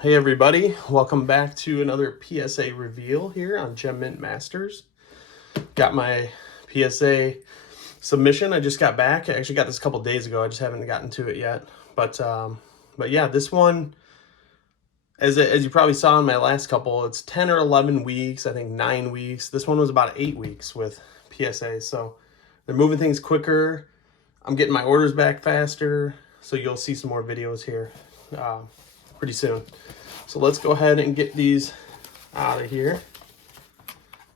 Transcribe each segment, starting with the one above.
Hey everybody, welcome back to another PSA Reveal here on Gem Mint Masters. Got my PSA submission. I just got back. I actually got this a couple days ago. I just haven't gotten to it yet. But yeah, this one, as you probably saw in my last couple, it's 10 or 11 weeks. I think 9 weeks. This one was about 8 weeks with PSA. So they're moving things quicker. I'm getting my orders back faster. So you'll see some more videos here pretty soon. So let's go ahead and get these out of here.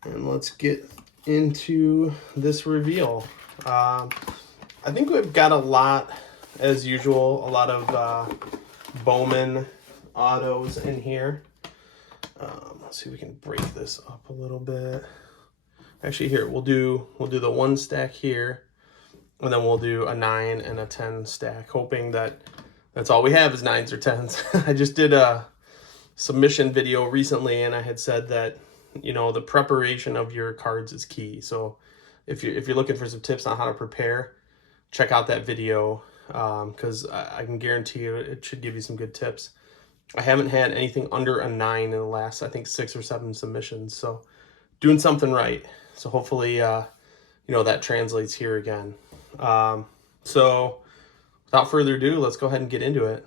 And let's get into this reveal. I think we've got a lot, as usual, a lot of Bowman autos in here. Let's see if we can break this up a little bit. Actually, here, we'll do the 1 stack here, and then we'll do a 9 and a 10 stack, hoping that that's all we have is 9s or 10s. I just did a submission video recently, and I had said that, you know, the preparation of your cards is key. So if you're looking for some tips on how to prepare, check out that video, because I can guarantee you it should give you some good tips. I haven't had anything under a 9 in the last, I think, 6 or 7 submissions. So doing something right. So hopefully, you know, that translates here again. So without further ado, let's go ahead and get into it.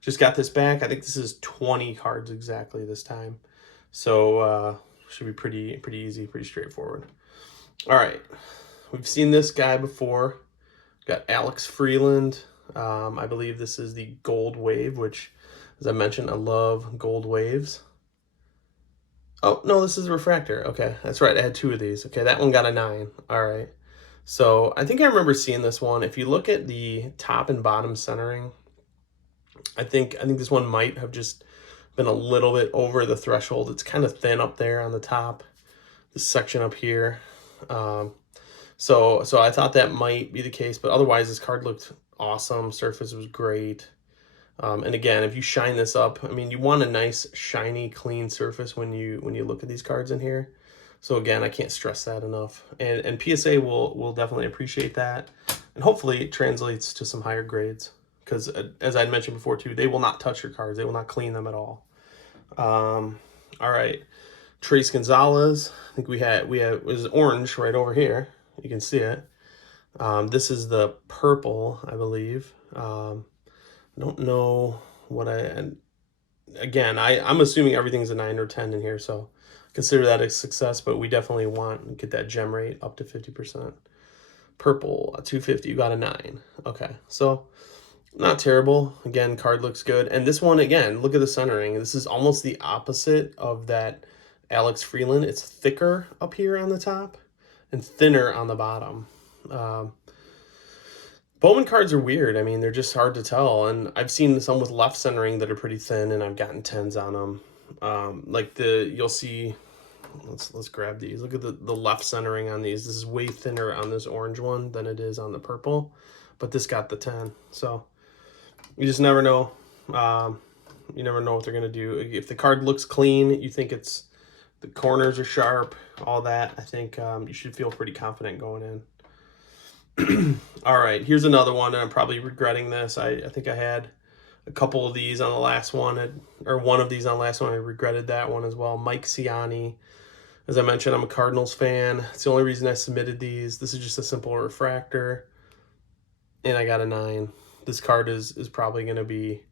Just got this back. I think this is 20 cards exactly this time. So should be pretty easy, pretty straightforward. All right. We've seen this guy before. Got Alex Freeland. I believe this is the gold wave, which, as I mentioned, I love gold waves. Oh, no, this is a refractor. Okay, that's right. I had 2 of these. Okay, that one got a 9. All right. So I think I remember seeing this one. If you look at the top and bottom centering, I think this one might have just been a little bit over the threshold. It's kind of thin up there on the top, this section up here. So I thought that might be the case, but otherwise this card looked awesome. Surface was great. And again, if you shine this up, I mean, you want a nice, shiny, clean surface when you look at these cards in here. So again, I can't stress that enough. And PSA will definitely appreciate that. And hopefully it translates to some higher grades. Because as I mentioned before too, they will not touch your cards. They will not clean them at all. All right. Trace Gonzalez. I think it was orange right over here. You can see it. This is the purple, I believe. I don't know what again, I'm assuming everything's a 9 or 10 in here, so consider that a success, but we definitely want to get that gem rate up to 50%. Purple, a 250, you got a 9. Okay, so not terrible. Again, card looks good. And this one, again, look at the centering. This is almost the opposite of that Alex Freeland. It's thicker up here on the top and thinner on the bottom. Bowman cards are weird. I mean, they're just hard to tell. And I've seen some with left centering that are pretty thin, and I've gotten 10s on them. Like you'll see, let's grab these. Look at the left centering on these. This is way thinner on this orange one than it is on the purple, but this got the 10. So you just never know. You never know what they're going to do. If the card looks clean, you think the corners are sharp, all that, I think you should feel pretty confident going in. All right, here's another one, and I'm probably regretting this. I think I had a couple of these on the last one, or one of these on the last one. I regretted that one as well. Mike Ciani. As I mentioned, I'm a Cardinals fan. It's the only reason I submitted these. This is just a simple refractor, and I got a 9. This card is probably going to be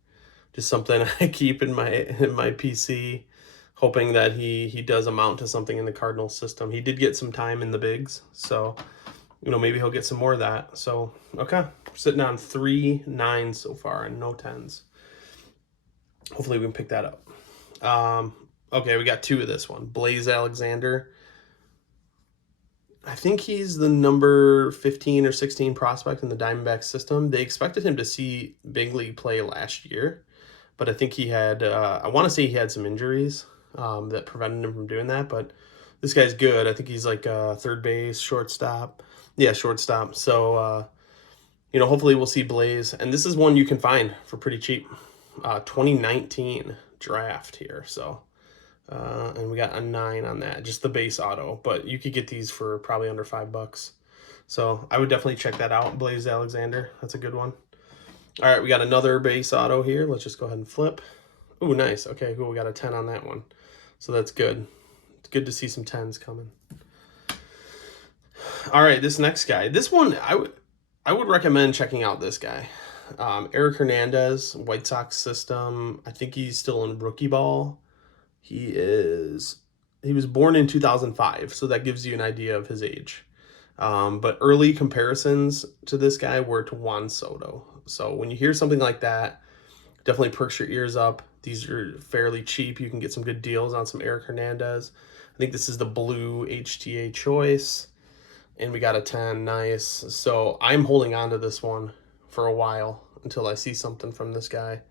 just something I keep in my PC, hoping that he does amount to something in the Cardinals system. He did get some time in the bigs, so you know, maybe he'll get some more of that. So, okay, we're sitting on 3 9s so far and no 10s. Hopefully we can pick that up. Okay, we got 2 of this one. Blaze Alexander. I think he's the number 15 or 16 prospect in the Diamondbacks system. They expected him to see big league play last year, but I think he had, I want to say he had some injuries that prevented him from doing that, but this guy's good. I think he's like third base, shortstop. Yeah, shortstop. So, you know, hopefully we'll see Blaze. And this is one you can find for pretty cheap. 2019 draft here. So, and we got a 9 on that, just the base auto. But you could get these for probably under $5. So I would definitely check that out. Blaze Alexander, that's a good one. All right, we got another base auto here. Let's just go ahead and flip. Ooh, nice. Okay, cool. We got a 10 on that one. So that's good. It's good to see some 10s coming. All right, this next guy. This one, I would recommend checking out this guy. Eric Hernandez, White Sox system. I think he's still in rookie ball. He was born in 2005, so that gives you an idea of his age. But early comparisons to this guy were to Juan Soto. So when you hear something like that, definitely perks your ears up. These are fairly cheap. You can get some good deals on some Eric Hernandez. I think this is the blue HTA choice. And we got a 10, nice. So I'm holding on to this one for a while until I see something from this guy.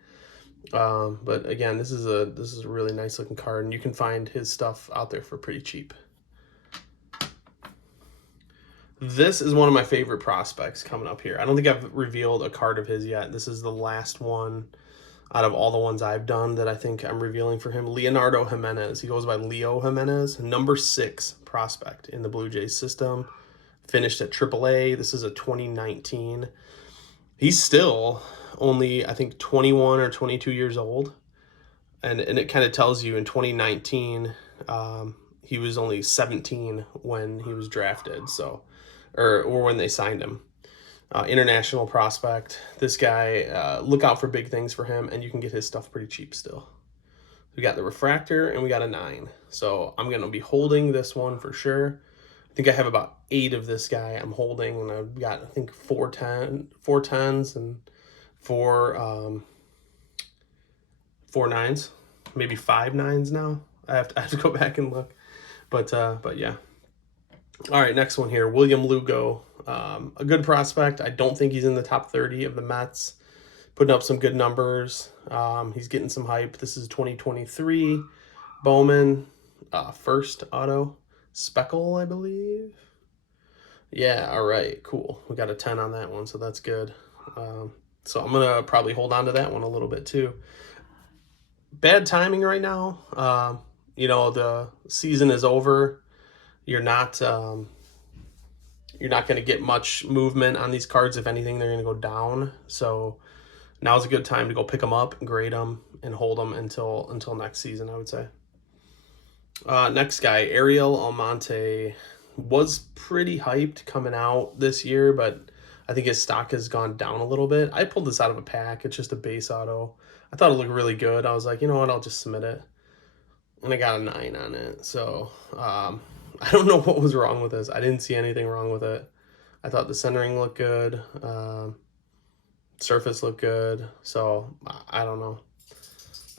But again, this is a really nice looking card, and you can find his stuff out there for pretty cheap. This is one of my favorite prospects coming up here. I don't think I've revealed a card of his yet. This is the last one out of all the ones I've done that I think I'm revealing for him. Leonardo Jimenez. He goes by Leo Jimenez, number 6 prospect in the Blue Jays system. Finished at AAA. This is a 2019. He's still only, I think, 21 or 22 years old. And it kind of tells you in 2019, he was only 17 when he was drafted. So, or when they signed him. International prospect. This guy, look out for big things for him, and you can get his stuff pretty cheap still. We got the refractor, and we got a 9. So I'm going to be holding this one for sure. I think I have about 8 of this guy I'm holding, and I've got, I think, 4 10s and 4 9s, maybe 5 9s now. I have to go back and look, but yeah. All right, next one here, William Lugo, a good prospect. I don't think he's in the top 30 of the Mets, putting up some good numbers. He's getting some hype. This is 2023 Bowman, first auto. Speckle, I believe. Yeah, all right, cool. We got a 10 on that one, so that's good. So I'm going to probably hold on to that one a little bit too. Bad timing right now. The season is over. You're not going to get much movement on these cards. If anything, they're going to go down. So now's a good time to go pick them up, grade them, and hold them until next season, I would say. Next guy, Ariel Almonte, was pretty hyped coming out this year, but I think his stock has gone down a little bit. I pulled this out of a pack. It's just a base auto. I thought it looked really good. I was like, you know what, I'll just submit it. And I got a 9 on it. So I don't know what was wrong with this. I didn't see anything wrong with it. I thought the centering looked good. Surface looked good. So I don't know.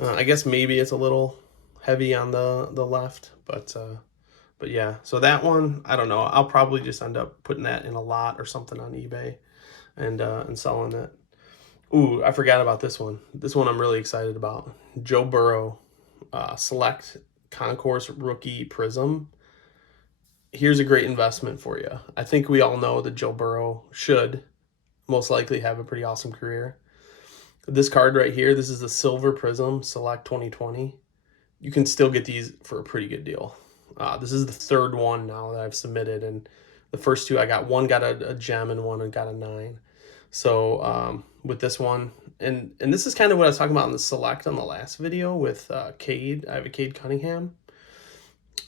I guess maybe it's a little heavy on the left, but yeah. So that one, I don't know. I'll probably just end up putting that in a lot or something on eBay and selling it. Ooh, I forgot about this one. This one I'm really excited about. Joe Burrow, Select Concourse Rookie Prism. Here's a great investment for you. I think we all know that Joe Burrow should most likely have a pretty awesome career. This card right here, this is the Silver Prism Select 2020. You can still get these for a pretty good deal. This is the 3rd one now that I've submitted, and the first 2 I got, one got a gem and one got a 9. So with this one, and this is kind of what I was talking about in the Select on the last video with Cade. I have a Cade Cunningham.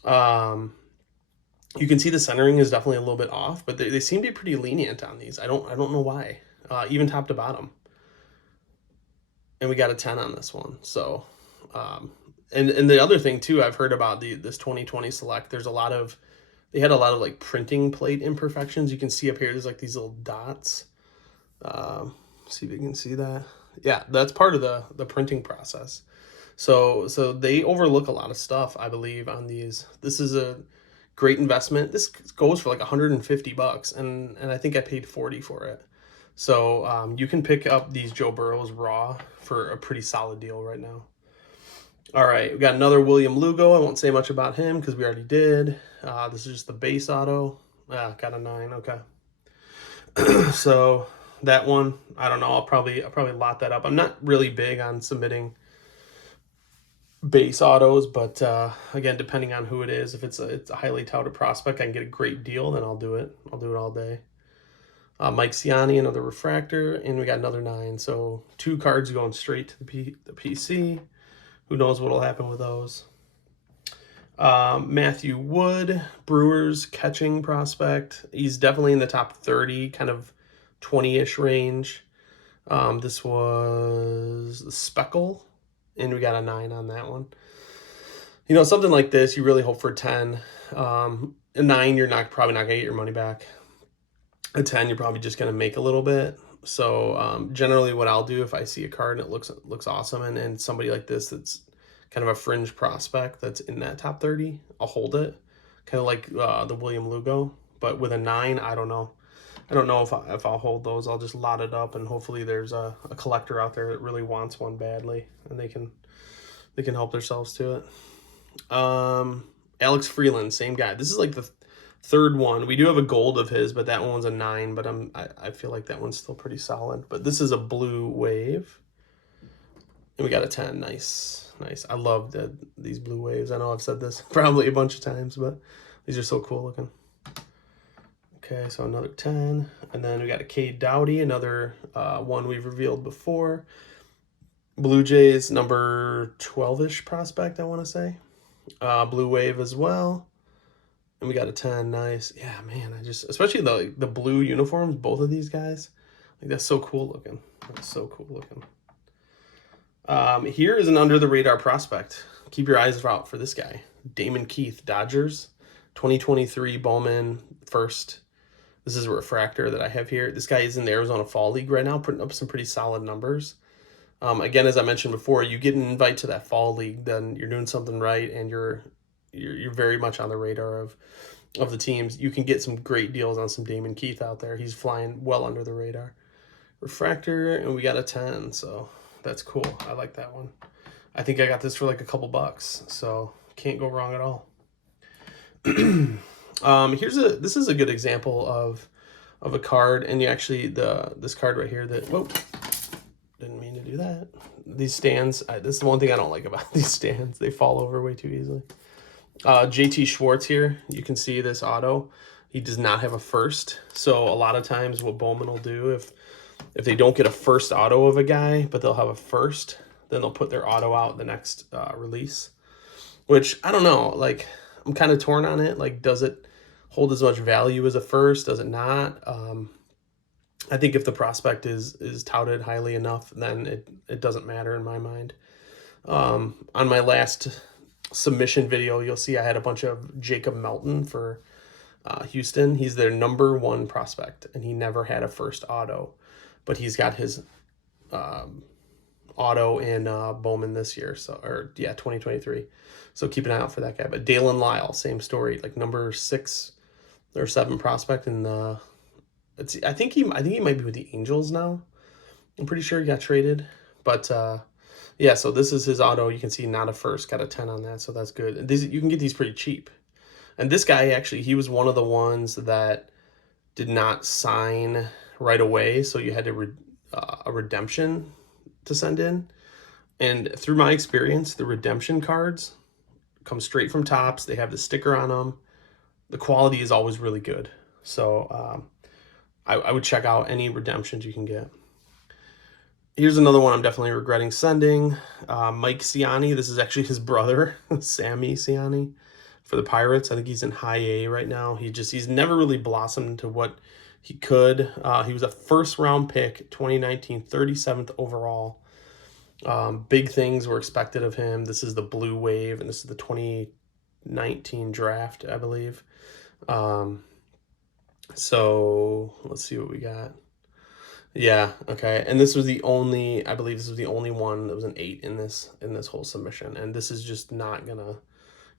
You can see the centering is definitely a little bit off, but they seem to be pretty lenient on these. I don't know why, even top to bottom. And we got a 10 on this one. So, and the other thing too, I've heard about this 2020 Select. They had a lot of like printing plate imperfections. You can see up here, there's like these little dots. See if you can see that. Yeah, that's part of the printing process. So they overlook a lot of stuff, I believe, on these. This is a great investment. This goes for like $150, and I think I paid $40 for it. So you can pick up these Joe Burrows raw for a pretty solid deal right now. All right, we got another William Lugo. I won't say much about him because we already did. This is just the base auto. Got a 9. Okay. So that one, I don't know. I'll probably lot that up. I'm not really big on submitting base autos, but again, depending on who it is, if it's a highly touted prospect, I can get a great deal, then I'll do it. I'll do it all day. Mike Ciani, another refractor, and we got another 9. So 2 cards going straight to the PC. Who knows what'll happen with those. Matthew Wood, Brewers catching prospect. He's definitely in the top 30, kind of 20-ish range. This was the Speckle, and we got a 9 on that one. You know, something like this, you really hope for a 10. A 9, you're probably not going to get your money back. A 10, you're probably just going to make a little bit. So generally what I'll do if I see a card and it looks awesome, and somebody like this that's kind of a fringe prospect that's in that top 30, I'll hold it. Kind of like the William Lugo. But with a 9, I don't know. I don't know if I'll hold those. I'll just lot it up, and hopefully there's a collector out there that really wants one badly, and they can help themselves to it. Alex Freeland, same guy. This is like the 3rd one. We do have a gold of his, but that one's a 9, but I feel like that one's still pretty solid. But this is a blue wave. And we got a 10. Nice. I love these blue waves. I know I've said this probably a bunch of times, but these are so cool looking. Okay, so another 10. And then we got a Cade Doughty, another one we've revealed before. Blue Jays, number 12-ish prospect, I want to say. Blue wave as well. And we got a 10. Nice. Yeah, man, especially the blue uniforms, both of these guys. Like, that's so cool looking. That's so cool looking. Here is an under-the-radar prospect. Keep your eyes out for this guy. Damon Keith, Dodgers. 2023 Bowman first. This is a refractor that I have here. This guy is in the Arizona Fall League right now, putting up some pretty solid numbers. Again, as I mentioned before, you get an invite to that Fall League, then you're doing something right, and you're very much on the radar of the teams. You can get some great deals on some Damon Keith out there. He's flying well under the radar. Refractor, and we got a 10, so that's cool. I like that one. I think I got this for like a couple bucks, so can't go wrong at all. This is a good example of a card, and this card right here that, whoa, didn't mean to do that. These stands, this is the one thing I don't like about these stands. They fall over way too easily. JT Schwartz here, you can see this auto. He does not have a first, so a lot of times what Bowman will do, if they don't get a first auto of a guy, but they'll have a first, then they'll put their auto out the next release, which I don't know. Like, I'm kind of torn on it. Like, does it hold as much value as a first? Does it not? I think if the prospect is touted highly enough, then it doesn't matter in my mind. On my last submission video, you'll see I had a bunch of Jacob Melton for Houston. He's their number 1 prospect, and he never had a first auto, but he's got his auto in Bowman this year, 2023. So keep an eye out for that guy. But Dalen Lyle, same story, like number 6 or 7 prospect, and I think he might be with the Angels now. I'm pretty sure he got traded, but yeah. So this is his auto. You can see not a first, got a 10 on that, so that's good. And you can get these pretty cheap. And this guy actually, he was one of the ones that did not sign right away, so you had to a redemption to send in. And through my experience, the redemption cards come straight from Topps. They have the sticker on them. The quality is always really good. So I would check out any redemptions you can get. Here's another one I'm definitely regretting sending. Mike Ciani. This is actually his brother, Sammy Ciani, for the Pirates. I think he's in high A right now. He's never really blossomed into what he could. He was a first-round pick, 2019, 37th overall. Big things were expected of him. This is the blue wave, and this is the 2019 draft, I believe. So let's see what we got. Yeah, okay. And this was I believe this was the only one that was an 8 in this whole submission. And this is just not gonna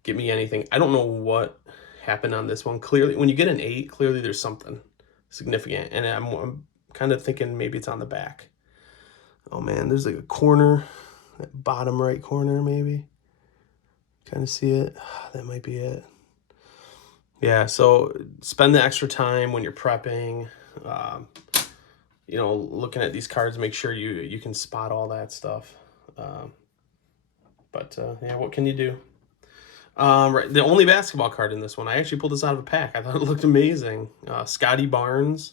get me anything. I don't know what happened on this one. Clearly, when you get an 8, clearly there's something significant. And I'm kind of thinking maybe it's on the back. Oh man, there's like a corner, that bottom right corner maybe. Kind of see it. That might be it. Yeah, so spend the extra time when you're prepping, looking at these cards, make sure you can spot all that stuff. Yeah, what can you do? Right, the only basketball card in this one, I actually pulled this out of a pack. I thought it looked amazing. Scotty Barnes,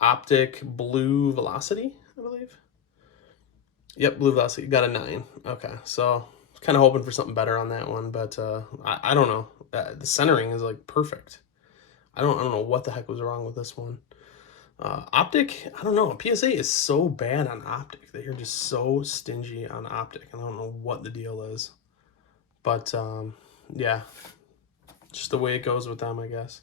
Optic Blue Velocity, I believe. Yep, Blue Velocity. Got a 9. Okay, so kind of hoping for something better on that one, but I don't know. The centering is like perfect. I don't know what the heck was wrong with this one. Optic, I don't know. PSA is so bad on optic. They are just so stingy on optic. I don't know what the deal is. But yeah, just the way it goes with them, I guess.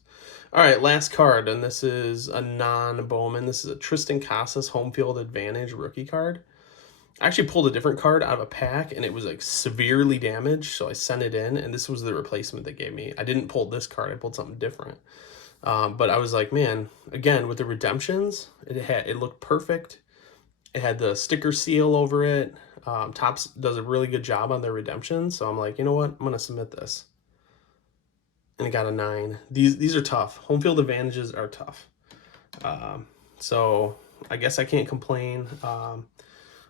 All right, last card, and this is a non-Bowman. This is a Tristan Casas Home Field Advantage rookie card. I actually pulled a different card out of a pack, and it was like severely damaged, so I sent it in, and this was the replacement they gave me. I didn't pull this card. I pulled something different. But I was like, man, again, with the redemptions, it looked perfect. It had the sticker seal over it. Topps does a really good job on their redemptions, so I'm like, you know what? I'm going to submit this. And it got a 9. These are tough. Home field advantages are tough. So I guess I can't complain.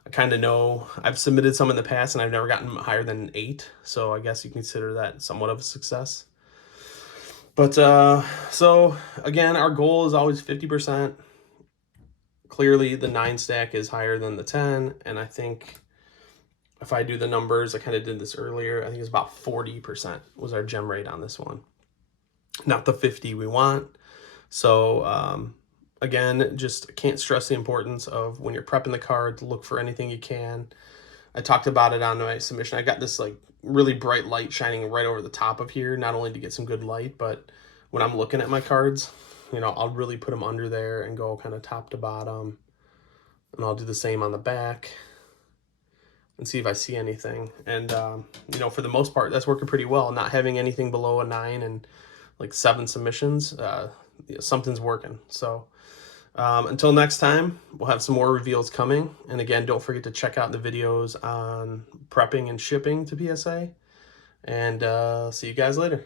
I kind of know I've submitted some in the past and I've never gotten higher than an 8. So I guess you consider that somewhat of a success. But so again, our goal is always 50%. Clearly the 9 stack is higher than the 10. And I think if I do the numbers, I kind of did this earlier. I think it's about 40% was our gem rate on this one. Not the 50 we want. So again, just can't stress the importance of when you're prepping the card to look for anything you can. I talked about it on my submission. I got this like really bright light shining right over the top of here, not only to get some good light, but when I'm looking at my cards, you know, I'll really put them under there and go kind of top to bottom. And I'll do the same on the back and see if I see anything. And, you know, for the most part, that's working pretty well. Not having anything below a 9 and like 7 submissions, something's working. So until next time, we'll have some more reveals coming. And again, don't forget to check out the videos on prepping and shipping to PSA. And see you guys later.